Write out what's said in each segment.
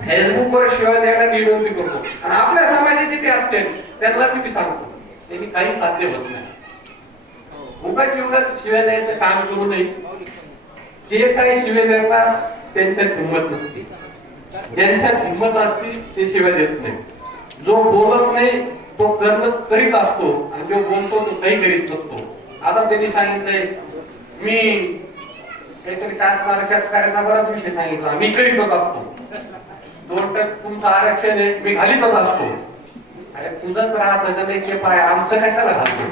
फेसबुकवर शिवाय द्यायला मी विनंती करतो आणि आपल्या समाजाचे ते असते त्यांना मी सांगतो त्यांनी काही साध्य होत नाही. उगाच जीवनात शिवाय द्यायचं काम करू नये. जे काही शिवाय देतात त्यांच्यात हिंमत नसते. ज्यांच्यात हिंमत असते ते शिवाय देत नाही. जो बोलत नाही तो कर्ण करीत असतो आणि जो बोलतो तो काही करीत नसतो. आता त्यांनी सांगितलंय मी काहीतरी शासनाला शेतकऱ्यांना बराच विषय सांगितला. मी करीतच असतो दोन टक्के तुमचं आरक्षण आहे मी घालीत. असतो अरे तुझंच राहत नाही पाय आमचं कशाला घालतो?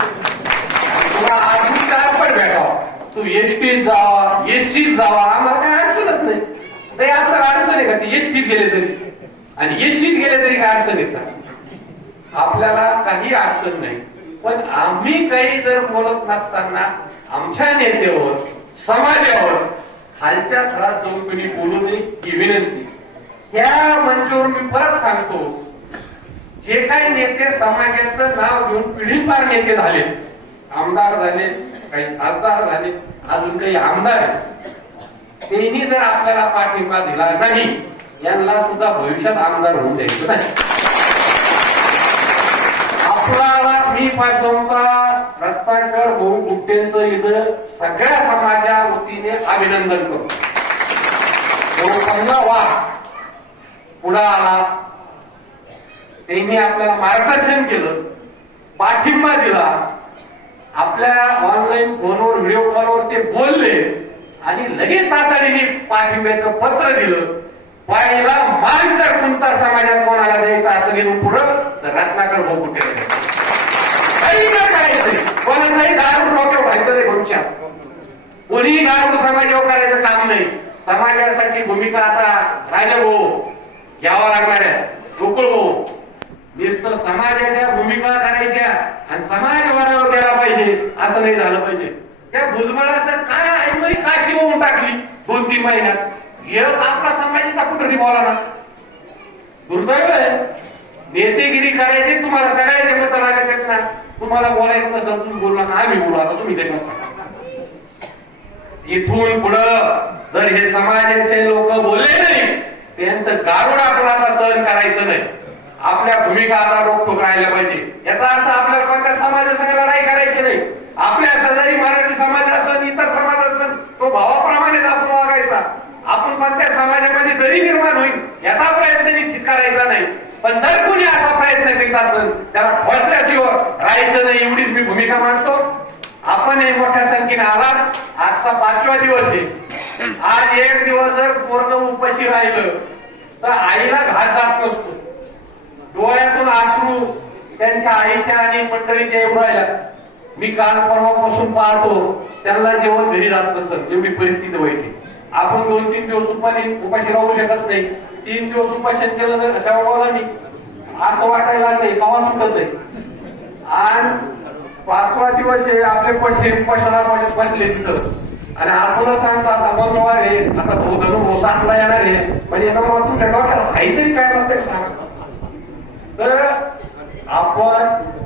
तुला आधी काय पण भेटावा. तू एसटीत जावा एसटीत जावा आम्हाला काय अडचणच नाही. ते आपलं अडचण आहे का? ती एसटीत गेले तरी. आणि एसटीत गेले तरी काय अडचण येतात आपल्याला काही अडचण नाही. पण आम्ही काही जर बोलत नसताना आमच्या नेत्यावर समाजावर खालच्या थरात जाऊन तुम्ही बोलू नये ही विनंती. या मंचावर मी परत सांगतो. जे काही नेते समाजाचं नाव घेऊन पिढीपार नेते झाले. आमदार झाले काही खासदार झाले अजून काही आमदार त्यांनी जर आपल्याला पाठिंबा दिला नाही यांना सुद्धा भविष्यात आमदार होऊन द्यायचं नाही. आपल्याला मी पाठवता रत्नाकर भाऊ गुप्तेंचं इथं सगळ्या समाजा वतीने अभिनंदन करतो. तो वा पुढे आला त्यांनी आपल्याला मार्गदर्शन केलं पाठिंबा दिला. आपल्या ऑनलाईन फोनवर व्हिडिओ कॉलवर ते बोलले आणि लगेच तातडीने पाठिंब्याचं पत्र दिलं. पाहिला मान तर कोणता समाजात कोणाला द्यायचा असं घेऊन पुढं तर रत्नाकर भाऊ कुठे काही करायचं. कोणाचाही दारू डोक्यावर व्हायचं नाही भविष्यात. कोणीही दारू समाजावर करायचं काम नाही. समाजासाठी भूमिका आता राहिलं भाऊ घ्यावा लागणार आहे. गोकुळ भाऊ नुसतं समाजाच्या भूमिका करायच्या आणि समाज वरावर गेला पाहिजे असं नाही झालं पाहिजे. त्या भुजबळाचं काय आहे काशी होऊन टाकली दोन तीन महिन्यात? एक आपला समाजाचा कुठं बोला ना? दुर्दैव आहे. नेतेगिरी करायची तुम्हाला सगळ्या मत लागत आहेत ना? तुम्हाला बोलायचं नसलं तुम्ही बोलला ना आम्ही बोलू आता तुम्ही ते इथून पुढं जर हे समाजाचे लोक बोलले त्यांचं गारुड आपण आता सहन करायचं नाही. आपल्या भूमिका आता रोखोक राहिल्या पाहिजे. याचा अर्थ आपल्याला कोणत्या समाजासाठी लढाई करायची नाही. आपल्या सजारी मराठी समाज असेल इतर समाज असेल तो भावाप्रमाणेच आपण वागायचा. आपण कोणत्या समाजामध्ये दरी निर्माण होईल याचा प्रयत्न निश्चित करायचा नाही. पण जर कोणी असा प्रयत्न करीत असेल त्याला खोटल्या जीवर राहायचं नाही एवढीच मी भूमिका मांडतो. आपण एक मोठ्या संख्येने आला आजचा पाचवा दिवस आहे. आज एक दिवस जर पूर्ण उपाशी राहिलं तर आईला घात जात नसतो. डोळ्यातून आसरू त्यांच्या आईच्या आणि मंडळीच्या येऊ राहिल्या. मी काल परवापासून पाहतो त्यांना जेवण घरी जात नसत एवढी परिस्थिती व्हायची. आपण दोन तीन दिवस उपाशी उपाशी राहू शकत नाही. तीन दिवस उपाशी केलं तर तेव्हा मी असं वाटायला लागलंय कवा सुटत आहे आणि पाचवा दिवस हे आपले पट्टे उपासना बसले तिथं. आणि आपलं सांगतो आता मंगळवार आहे आता भाऊ धनु भाऊ सातला येणार आहे म्हणजे एका मला तुमच्या डोक्याला काहीतरी काय म्हणतात सांगा. तर आपण